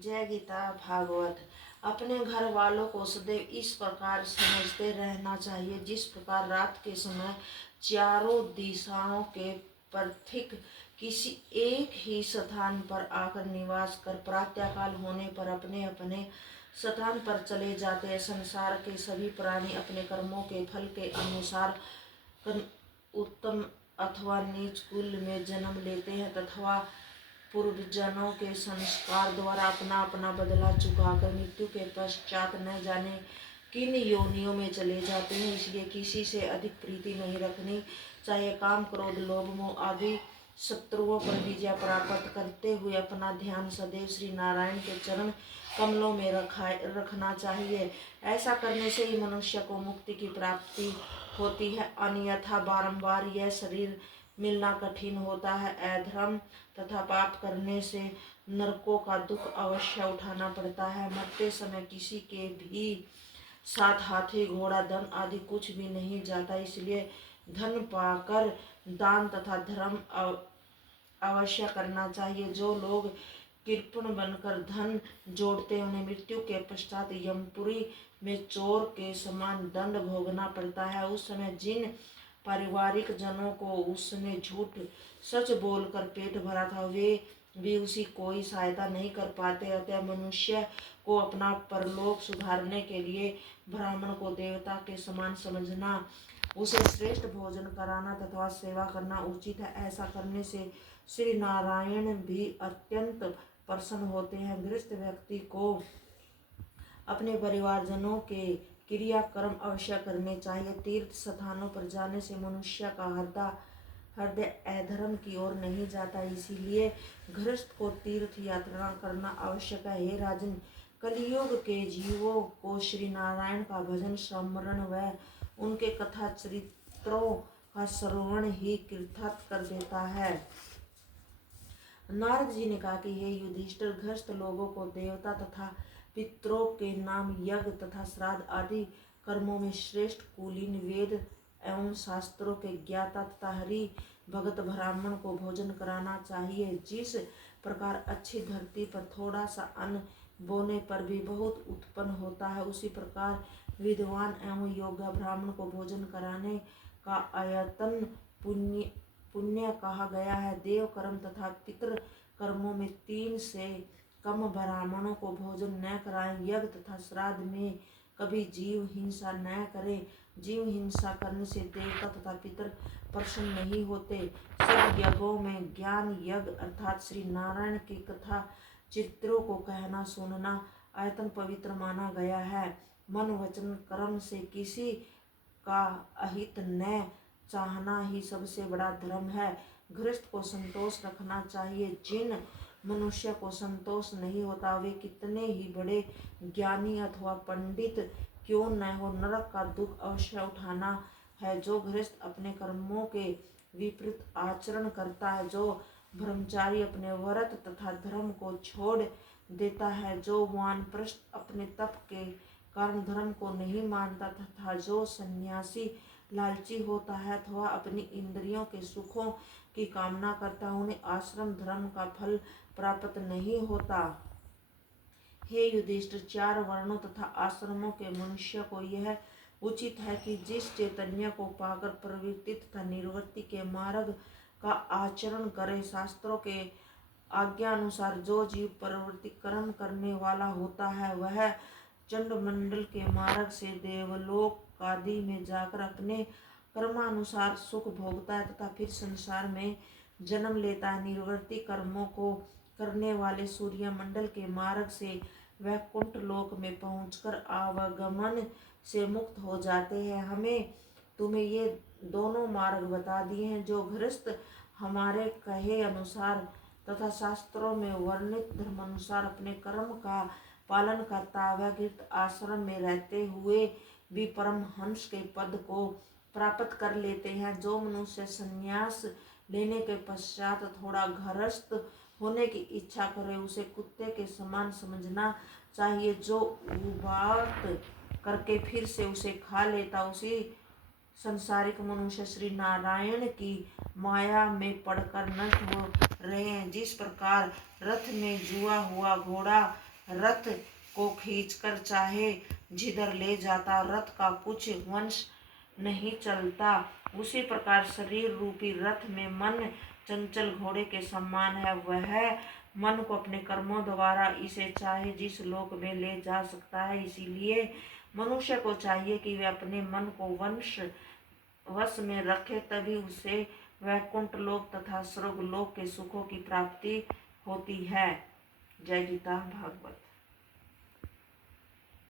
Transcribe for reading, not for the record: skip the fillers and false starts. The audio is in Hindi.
जय गीता भागवत। अपने घर वालों को सदैव इस प्रकार समझते रहना चाहिए जिस प्रकार रात के समय चारों दिशाओं के पथिक किसी एक ही स्थान पर आकर निवास कर प्रातःकाल होने पर अपने अपने स्थान पर चले जाते हैं। संसार के सभी प्राणी अपने कर्मों के फल के अनुसार उत्तम अथवा नीच कुल में जन्म लेते हैं तथा पूर्वजनों के संस्कार द्वारा अपना अपना बदला चुकाकर मृत्यु के पश्चात न जाने किन योनियों में चले जाते हैं। इसलिए किसी से अधिक प्रीति नहीं रखनी चाहिए। काम क्रोध लोभ मोह आदि शत्रुओं पर विजय प्राप्त करते हुए अपना ध्यान सदैव श्री नारायण के चरण कमलों में रखना चाहिए। ऐसा करने से ही मनुष्य को मुक्ति की प्राप्ति होती है, अन्यथा बारंबार यह शरीर मिलना कठिन होता है। अधर्म तथा पाप करने से नरकों का दुख अवश्य उठाना पड़ता है। मरते समय किसी के भी साथ हाथी घोड़ा धन आदि कुछ भी नहीं जाता, इसलिए धन पाकर दान तथा धर्म अवश्य करना चाहिए। जो लोग कृपण बनकर धन जोड़ते उन्हें मृत्यु के पश्चात यमपुरी में चोर के समान दंड भोगना पड़ता है। उस समय जिन पारिवारिक जनों को उसने झूठ सच बोलकर पेट भरा था वे भी उसी कोई सहायता नहीं कर पाते। अतः मनुष्य को अपना परलोक सुधारने के लिए ब्राह्मण को देवता के समान समझना, उसे श्रेष्ठ भोजन कराना तथा सेवा करना उचित है। ऐसा करने से श्री नारायण भी अत्यंत प्रसन्न होते हैं। गृहस्थ व्यक्ति को अपने परिवारजनों के क्रियाकर्म अवश्य करने चाहिए। तीर्थ स्थानों पर जाने से मनुष्य का हृदय अधर्म की ओर नहीं जाता, इसीलिए गृहस्थ को तीर्थ यात्रा करना आवश्यक है। हे राजन, कलियुग के जीवों को श्री नारायण का भजन स्मरण व उनके कथा चरित्रों का श्रवण ही कृतार्थ कर देता है। नारद जी ने कहा कि हे युधिष्ठिर, गृहस्थ लोगों को देवता तथा पितरों के नाम यज्ञ तथा श्राद्ध आदि कर्मों में श्रेष्ठ कुलीन वेद एवं शास्त्रों के ज्ञाता तथा हरि भगत ब्राह्मण को भोजन कराना चाहिए। जिस प्रकार अच्छी धरती पर थोड़ा सा अन्न बोने पर भी बहुत उत्पन्न होता है, उसी प्रकार विद्वान एवं योग्य ब्राह्मण को भोजन कराने का आयतन पुण्य कहा गया है। देव कर्म तथा पितृ कर्मों में 3 से कम ब्राह्मणों को भोजन न कराएं। यज्ञ तथा श्राद्ध में कभी जीव हिंसा न करें। जीव हिंसा करने से देवता तथा पितर प्रसन्न नहीं होते। सब यज्ञों में ज्ञान यज्ञ अर्थात श्री नारायण की कथा चित्रों को कहना सुनना आयतन पवित्र माना गया है। मन वचन कर्म से किसी का अहित न चाहना ही सबसे बड़ा धर्म है। गृहस्थ को संतोष रखना चाहिए। जिन मनुष्य को संतोष नहीं होता वे कितने ही बड़े ज्ञानी अथवा पंडित क्यों न हो, नरक का दुख अवश्य उठाना है। जो गृहस्थ अपने कर्मों के विपरीत आचरण करता है, जो ब्रह्मचारी अपने व्रत तथा धर्म को छोड़ देता है, जो वानप्रस्थ अपने तप के कारण धर्म को नहीं मानता तथा जो सन्यासी लालची होता है अथवा अपनी इंद्रियों के सुखों की कामना करता, उन्हें आश्रम धर्म का फल प्राप्त नहीं होता। हे युधिष्ठिर, 4 वर्णों तथा आश्रमों के मनुष्य को यह उचित है कि जिस चैतन्य को पाकर प्रवृत्ति तथा निवृत्ति के मार्ग का आचरण करे। शास्त्रों के आज्ञा अनुसार जो जीव प्रवृत्ति कर्म करने वाला होता है वह चंडमंडल के मार्ग से देवलोक आदि में जाकर अपने कर्मानुसार सुख भोगता है तथा फिर संसार में जन्म लेता है। निवृत्ति कर्मों को करने वाले सूर्य मंडल के मार्ग से वैकुंठ लोक में पहुंचकर आवागमन से मुक्त हो जाते हैं। हमें तुम्हें ये दोनों मार्ग बता दिए हैं। जो गृहस्थ हमारे कहे अनुसार तथा शास्त्रों में वर्णित धर्मानुसार अपने कर्म का पालन करता, वह गृहस्थ आश्रम में रहते हुए भी परमहंस के पद को प्राप्त कर लेते हैं। जो मनुष्य संन्यास लेने के पश्चात थोड़ा गृहस्थ होने की इच्छा करे उसे कुत्ते के समान समझना चाहिए। जो उबात करके फिर से उसे खा लेता, उसी संसारिक मनुष्य श्री नारायण की माया में पड़कर नष्ट हो रहे हैं। जिस प्रकार रथ में जुआ हुआ घोड़ा रथ को खींचकर चाहे जिधर ले जाता, रथ का कुछ वंश नहीं चलता। उसी प्रकार शरीर रूपी रथ में मन चंचल घोड़े के समान है। वह मन को अपने कर्मों द्वारा इसे चाहे जिस लोक में ले जा सकता है। इसीलिए मनुष्य को चाहिए कि वह अपने मन को वश में रखे, तभी उसे वैकुंठ लोक तथा स्वर्ग लोक के सुखों की प्राप्ति होती है। जय गीता भागवत।